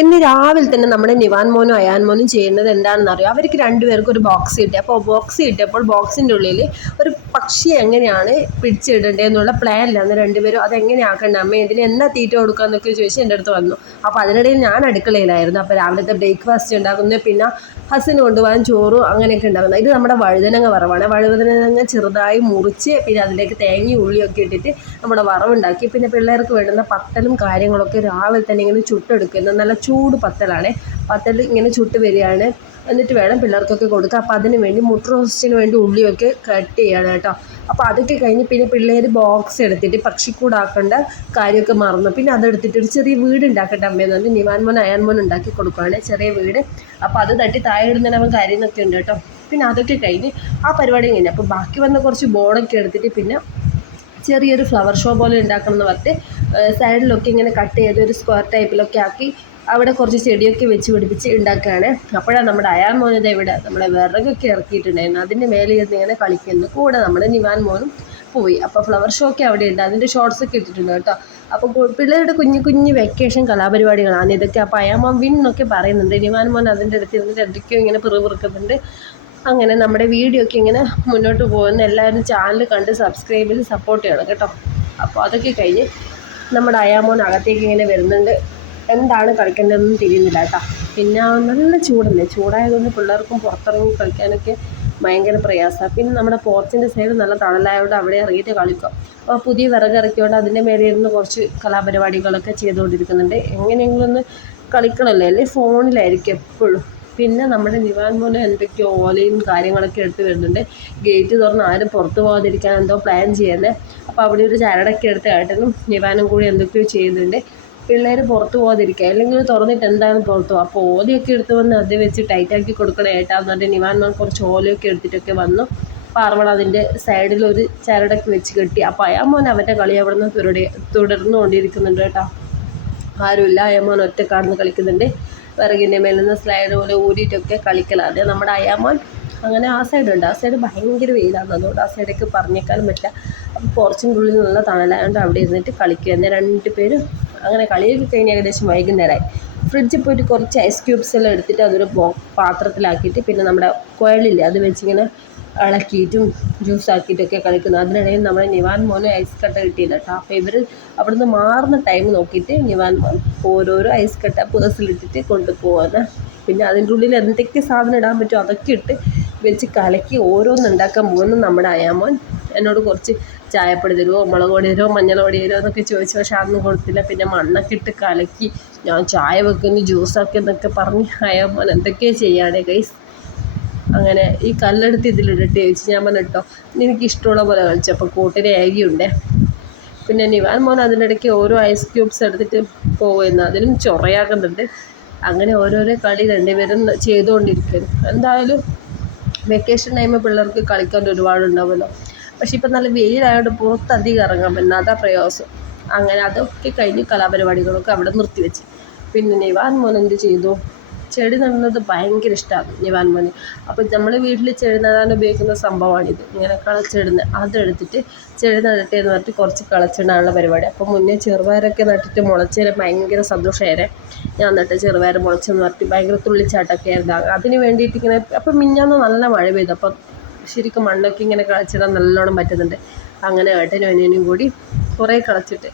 ഇന്ന് രാവിലെ തന്നെ നമ്മുടെ നിവാൻ മോനും അയാൻ മോനും ചെയ്യുന്നത് എന്താണെന്ന് അറിയാം. അവർക്ക് രണ്ടുപേർക്കും ഒരു ബോക്സ് കിട്ടി. അപ്പോൾ ബോക്സ് കിട്ടിയപ്പോൾ ബോക്സിൻ്റെ ഉള്ളിൽ ഒരു പക്ഷിയെ എങ്ങനെയാണ് പിടിച്ചിടേണ്ടതെന്നുള്ള പ്ലാനിലാണ് രണ്ടുപേരും. അതെങ്ങനെ ആക്കണ്ട അമ്മ, ഇതിന് എന്നാ തീറ്റ കൊടുക്കാമെന്നൊക്കെ ചോദിച്ച് എൻ്റെ അടുത്ത് വന്നു. അപ്പോൾ അതിനിടയിൽ ഞാൻ അടുക്കളയിലായിരുന്നു. അപ്പോൾ രാവിലത്തെ ബ്രേക്ക്ഫാസ്റ്റ് ഉണ്ടാക്കുന്നത്, പിന്നെ ഹസ്സിന് കൊണ്ടുപോകാൻ ചോറും അങ്ങനെയൊക്കെ ഉണ്ടാകുന്നത്. ഇത് നമ്മുടെ വഴുതനങ്ങ വറവാണ്. വഴുതനങ്ങ ചെറുതായി മുറിച്ച് പിന്നെ അതിലേക്ക് തേങ്ങയും ഉള്ളിയൊക്കെ ഇട്ടിട്ട് നമ്മുടെ വറവുണ്ടാക്കി. പിന്നെ പിള്ളേർക്ക് വേണ്ടുന്ന പത്തലും കാര്യങ്ങളൊക്കെ രാവിലെ തന്നെ ഇങ്ങനെ ചുട്ടെടുക്കുന്നത്. നല്ല ചൂട് പത്തലാണ്. പത്തൽ ഇങ്ങനെ ചുട്ട് വരികയാണ്. എന്നിട്ട് വേണം പിള്ളേർക്കൊക്കെ കൊടുക്കുക. അപ്പോൾ അതിന് വേണ്ടി മുട്ട റോസ്റ്റിന് വേണ്ടി ഉള്ളിയൊക്കെ കട്ട് ചെയ്യണം കേട്ടോ. അപ്പോൾ അതൊക്കെ കഴിഞ്ഞ് പിന്നെ പിള്ളേർ ബോക്സ് എടുത്തിട്ട് പക്ഷിക്കൂടാക്കേണ്ട കാര്യമൊക്കെ മറന്നു. പിന്നെ അതെടുത്തിട്ട് ഒരു ചെറിയ വീട് ഉണ്ടാക്കട്ടെ അമ്മയെന്ന് പറഞ്ഞ് നിവാൻ മോൻ അയാൻ മോൻ ഉണ്ടാക്കി കൊടുക്കുകയാണ് ചെറിയ വീട്. അപ്പോൾ അത് തട്ടി താഴെ ഇടുന്നതിന് അവൻ കാര്യമൊക്കെ ഉണ്ട് കേട്ടോ. പിന്നെ അതൊക്കെ കഴിഞ്ഞ് ആ പരിപാടി കഴിഞ്ഞു. അപ്പോൾ ബാക്കി വന്ന കുറച്ച് ബോർഡൊക്കെ എടുത്തിട്ട് പിന്നെ ചെറിയൊരു ഫ്ലവർ ഷോ പോലെ ഉണ്ടാക്കണം എന്ന് പറഞ്ഞിട്ട് സൈഡിലൊക്കെ ഇങ്ങനെ കട്ട് ചെയ്ത് ഒരു സ്ക്വയർ ടൈപ്പിലൊക്കെ ആക്കി അവിടെ കുറച്ച് ചെടിയൊക്കെ വെച്ച് പിടിപ്പിച്ച് ഉണ്ടാക്കുകയാണ്. അപ്പോഴാണ് നമ്മുടെ അയാൻ മോനത് ഇവിടെ നമ്മുടെ വിറകൊക്കെ ഇറക്കിയിട്ടുണ്ടായിരുന്നു. അതിൻ്റെ മേലെ ഇരുന്ന് ഇങ്ങനെ കളിക്കുന്നു. കൂടെ നമ്മുടെ നിവാൻ മോനും പോയി. അപ്പോൾ ഫ്ലവർ ഷോ ഒക്കെ അവിടെ ഉണ്ട്. അതിൻ്റെ ഷോർട്സൊക്കെ ഇട്ടിട്ടുണ്ട് കേട്ടോ. അപ്പോൾ പിള്ളേരുടെ കുഞ്ഞു കുഞ്ഞു വെക്കേഷൻ കലാപരിപാടികളാണ് ഇതൊക്കെ. അപ്പോൾ അയാൻ മോൻ വിൻ എന്നൊക്കെ പറയുന്നുണ്ട്. നിവാൻ മോൻ അതിൻ്റെ അടുത്ത് ഇരുന്നിട്ട് എന്തൊക്കെയോ ഇങ്ങനെ പിറുപിറുക്കുന്നുണ്ട്. അങ്ങനെ നമ്മുടെ വീഡിയോ ഒക്കെ ഇങ്ങനെ മുന്നോട്ട് പോകുന്ന എല്ലാവരും ചാനൽ കണ്ട് സബ്സ്ക്രൈബ് ചെയ്ത് സപ്പോർട്ട് ചെയ്യണം കേട്ടോ. അപ്പോൾ അതൊക്കെ കഴിഞ്ഞ് നമ്മുടെ അയാമോൻ അകത്തേക്ക് ഇങ്ങനെ വരുന്നുണ്ട്. എന്താണ് കളിക്കേണ്ടതെന്നും തിരിയുന്നില്ല കേട്ടോ. പിന്നെ നല്ല ചൂടല്ലേ, ചൂടായതുകൊണ്ട് പിള്ളേർക്കും പുറത്തിറങ്ങി കളിക്കാനൊക്കെ ഭയങ്കര പ്രയാസമാണ്. പിന്നെ നമ്മുടെ പോർച്ചിൻ്റെ സൈഡ് നല്ല തണലായതുകൊണ്ട് അവിടെ ഇറങ്ങിയിട്ട് കളിക്കുക. അപ്പോൾ പുതിയ വിറക് ഇറക്കിയോണ്ട് അതിൻ്റെ മേലെ ഇരുന്ന് കുറച്ച് കലാപരിപാടികളൊക്കെ ചെയ്തുകൊണ്ടിരിക്കുന്നുണ്ട്. എങ്ങനെയെങ്കിലും ഒന്ന് കളിക്കണമല്ലോ, അല്ലെങ്കിൽ ഫോണിലായിരിക്കും എപ്പോഴും. പിന്നെ നമ്മുടെ നിവാൻ മോനെ എന്തൊക്കെയോ ഓലയും കാര്യങ്ങളൊക്കെ എടുത്ത് വരുന്നുണ്ട്. ഗേറ്റ് തുറന്ന് ആരും പുറത്ത് പോകാതിരിക്കാൻ എന്തോ പ്ലാൻ ചെയ്യുന്നത്. അപ്പോൾ അവിടെ ഒരു ചരടൊക്കെ എടുത്ത് ഏട്ടനും നിവാനും കൂടി എന്തൊക്കെയോ ചെയ്യുന്നുണ്ട്. പിള്ളേർ പുറത്ത് പോകാതിരിക്കുക, അല്ലെങ്കിൽ തുറന്നിട്ട് എന്തായാലും പുറത്തു പോകും. അപ്പോൾ ഓലയൊക്കെ എടുത്ത് വന്ന് അത് വെച്ച് ടൈറ്റാക്കി കൊടുക്കണം ഏട്ടാന്ന് പറഞ്ഞിട്ട് നിവാൻ മോൻ കുറച്ച് ഓലയൊക്കെ എടുത്തിട്ടൊക്കെ വന്നു. പാർവണ അതിൻ്റെ സൈഡിലൊരു ചരടൊക്കെ വെച്ച് കെട്ടി. അപ്പോൾ അയാൻ മോൻ അവൻ്റെ കളി അവിടെ നിന്ന് തുടർന്നുകൊണ്ടിരിക്കുന്നുണ്ട് കേട്ടോ. ആരുമില്ല, അയാൻ മോൻ ഒറ്റക്കാടുന്ന് കളിക്കുന്നുണ്ട്. വിറകിൻ്റെ മേലിൽ നിന്ന് സ്ലൈഡ് പോലെ ഊരിയിട്ടൊക്കെ കളിക്കലാണ് നമ്മുടെ അയാമോൻ. അങ്ങനെ ആ സൈഡുണ്ട്. ആ സൈഡ് ഭയങ്കര വെയിലാണ്, അതുകൊണ്ട് ആ സൈഡൊക്കെ പറഞ്ഞേക്കാനും പറ്റില്ല. അപ്പോൾ പോർച്ചിൻ്റെ ഉള്ളിൽ നിന്നുള്ള തണലായതുകൊണ്ട് അവിടെ ഇരുന്നിട്ട് കളിക്കുക. രണ്ട് പേരും അങ്ങനെ കളിയൊക്കെ കഴിഞ്ഞ് ഏകദേശം വൈകുന്നേരമായി. ഫ്രിഡ്ജിൽ പോയിട്ട് കുറച്ച് ഐസ് ക്യൂബ്സ് എല്ലാം എടുത്തിട്ട് അതൊരു പാത്രത്തിലാക്കിയിട്ട് പിന്നെ നമ്മുടെ കുഴലില്ലേ അത് വെച്ചിങ്ങനെ ഇളക്കിയിട്ടും ജ്യൂസാക്കിയിട്ടൊക്കെ കളിക്കുന്നു. അതിനിടയിൽ നമ്മുടെ നിവാൻ മോന് ഐസ് കട്ട കിട്ടിയില്ല കേട്ടോ. അപ്പോൾ ഇവർ അവിടുന്ന് മാറുന്ന ടൈം നോക്കിയിട്ട് നിവാൻ മോൻ ഓരോരോ ഐസ് കട്ട പുതസിലിട്ടിട്ട് കൊണ്ടുപോകാന്ന്. പിന്നെ അതിൻ്റെ ഉള്ളിൽ എന്തൊക്കെ സാധനം ഇടാൻ പറ്റുമോ അതൊക്കെ ഇട്ട് വെച്ച് കലക്കി ഓരോന്നുണ്ടാക്കാൻ പോകുന്നു നമ്മുടെ അയാമോൻ. എന്നോട് കുറച്ച് ചായപ്പൊടി തരുമോ, മുളക് പൊടി തരുമോ, മഞ്ഞൾ പൊടി തരുമോ എന്നൊക്കെ ചോദിച്ചു. പക്ഷെ അതൊന്നും കൊടുത്തില്ല. പിന്നെ മണ്ണൊക്കെ ഇട്ട് കലക്കി ഞാൻ ചായ വെക്കുന്നു, ജ്യൂസാക്കി എന്നൊക്കെ പറഞ്ഞ് അയാമോൻ എന്തൊക്കെയോ ചെയ്യാണ് ഗൈസ്. അങ്ങനെ ഈ കല്ലെടുത്ത് ഇതിലിട്ടിട്ട് ചോദിച്ചു. ഞാൻ പറഞ്ഞിട്ടോ എനിക്കിഷ്ടമുള്ള പോലെ കളിച്ചു. അപ്പോൾ കൂട്ടിന് ഏകിയുണ്ടേ. പിന്നെ നിവാൻ മോൻ അതിനിടയ്ക്ക് ഓരോ ഐസ് ക്യൂബ്സ് എടുത്തിട്ട് പോകുന്നു, അതിനും ചൊറയാക്കുന്നുണ്ട്. അങ്ങനെ ഓരോരോ കളി രണ്ടുപേരും ചെയ്തുകൊണ്ടിരിക്കുന്നു. എന്തായാലും വെക്കേഷൻ ടൈമിൽ പിള്ളേർക്ക് കളിക്കാൻ ഒരുപാടുണ്ടാവുമല്ലോ. പക്ഷേ ഇപ്പം നല്ല വെയിലായതുകൊണ്ട് പുറത്ത് അധികം ഇറങ്ങാൻ പറ്റുന്ന അതാ പ്രയാസം. അങ്ങനെ അതൊക്കെ കഴിഞ്ഞ് കലാപരിപാടികളൊക്കെ അവിടെ നിർത്തിവെച്ച്. പിന്നെ നിവാൻ മോൻ എന്ത് ചെയ്തു, ചെടി നടുന്നത് ഭയങ്കര ഇഷ്ടമാണ് നിവാൻ മോന്. അപ്പോൾ നമ്മൾ വീട്ടിൽ ചെടി നടാൻ ഉപയോഗിക്കുന്ന സംഭവമാണിത്, ഇങ്ങനെ കളച്ചിടുന്നത്. അതെടുത്തിട്ട് ചെടി നടട്ടെ എന്ന് പറഞ്ഞിട്ട് കുറച്ച് കളച്ചിടാനുള്ള പരിപാടി. അപ്പോൾ മുന്നേ ചെറുപയറൊക്കെ നട്ടിട്ട് മുളച്ചേരെ ഭയങ്കര സന്തോഷമായിരുന്നേ. ഞാൻ നട്ട് ചെറുപയർ മുളച്ചെന്ന് പറഞ്ഞിട്ട് ഭയങ്കര തുള്ളിച്ചാട്ടൊക്കെ ആയിരുന്നു. അതിന് വേണ്ടിയിട്ട് ഇങ്ങനെ. അപ്പോൾ മിഞ്ഞാന്ന് നല്ല മഴ പെയ്തു. അപ്പം ശരിക്കും മണ്ണൊക്കെ ഇങ്ങനെ കളച്ചിടാൻ നല്ലോണം പറ്റുന്നുണ്ട്. അങ്ങനെ ഏട്ടനും അനിയനും കൂടി കുറേ കളച്ചിട്ട്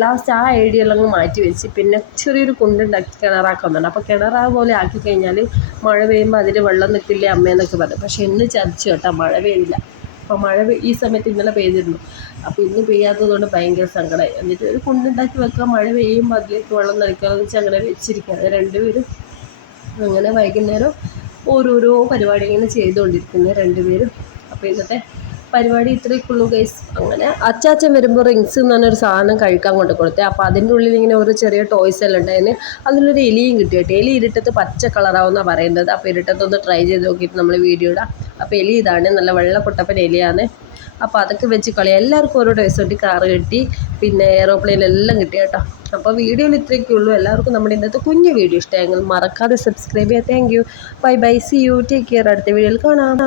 ലാസ്റ്റ് ആ ഐഡിയ എല്ലാം മാറ്റി വെച്ച് പിന്നെ ചെറിയൊരു കുണ്ടുണ്ടാക്കി കിണറാക്കുന്നുണ്ട്. അപ്പോൾ കിണറാ പോലെ ആക്കി കഴിഞ്ഞാൽ മഴ പെയ്യുമ്പോൾ അതിൽ വെള്ളം നിൽക്കില്ലേ അമ്മയെന്നൊക്കെ പറഞ്ഞു. പക്ഷേ ഇന്ന് ചതിച്ചു കേട്ടോ, മഴ പെയ്തില്ല. അപ്പോൾ ഈ സമയത്ത് ഇന്നലെ പെയ്തിരുന്നു. അപ്പോൾ ഇന്ന് പെയ്യാത്തതുകൊണ്ട് ഭയങ്കര സങ്കടമായി. എന്നിട്ട് ഒരു കുണ്ടുണ്ടാക്കി വെക്കുക, മഴ പെയ്യുമ്പോൾ അതിലേക്ക് വെള്ളം നിൽക്കാമെന്ന് വെച്ചാൽ അങ്ങനെ വെച്ചിരിക്കുകയാണ് രണ്ടുപേരും. അങ്ങനെ വൈകുന്നേരം ഓരോരോ പരിപാടി ഇങ്ങനെ ചെയ്തുകൊണ്ടിരിക്കുന്നു രണ്ടുപേരും. അപ്പോൾ ഇന്നത്തെ പരിപാടി ഇത്രയൊക്കെയുള്ളൂ ഗൈസ്. അങ്ങനെ അച്ചാച്ചൻ വരുമ്പോൾ റിങ്സ് എന്ന് പറഞ്ഞൊരു സാധനം കഴിക്കാൻ കൊണ്ട് കൊടുത്തേ. അപ്പോൾ അതിൻ്റെ ഉള്ളിൽ ഇങ്ങനെ ഒരു ചെറിയ ടോയ്സ് എല്ലാം ഉണ്ടായിരുന്നു. അതിലൊരു എലിയും കിട്ടിയിട്ട്, എലി ഇരുട്ടത്ത് പച്ച കളറാവുമെന്നാണ് പറയുന്നത്. അപ്പോൾ ഇരുട്ടത്തൊന്ന് ട്രൈ ചെയ്ത് നോക്കിയിട്ട് നമ്മൾ വീഡിയോ ഇടാം. അപ്പോൾ എലി ഇതാണ്, നല്ല വെള്ളപ്പൊട്ടപ്പൻ എലിയാണ്. അപ്പോൾ അതൊക്കെ വെച്ച് കളി. എല്ലാവർക്കും ഓരോ ടോയ്സ് കിട്ടി, കാറ് കിട്ടി, പിന്നെ എയറോപ്ലെയിനെല്ലാം കിട്ടി കേട്ടോ. അപ്പോൾ വീഡിയോയിൽ ഇത്രയൊക്കെയുള്ളൂ. എല്ലാവർക്കും നമ്മുടെ ഇന്നത്തെ കുഞ്ഞു വീഡിയോ ഇഷ്ടമായെങ്കിൽ മറക്കാതെ സബ്സ്ക്രൈബ് ചെയ്യുക. Thank you, bye bye, see you, take care. അടുത്ത വീഡിയോയിൽ കാണാം.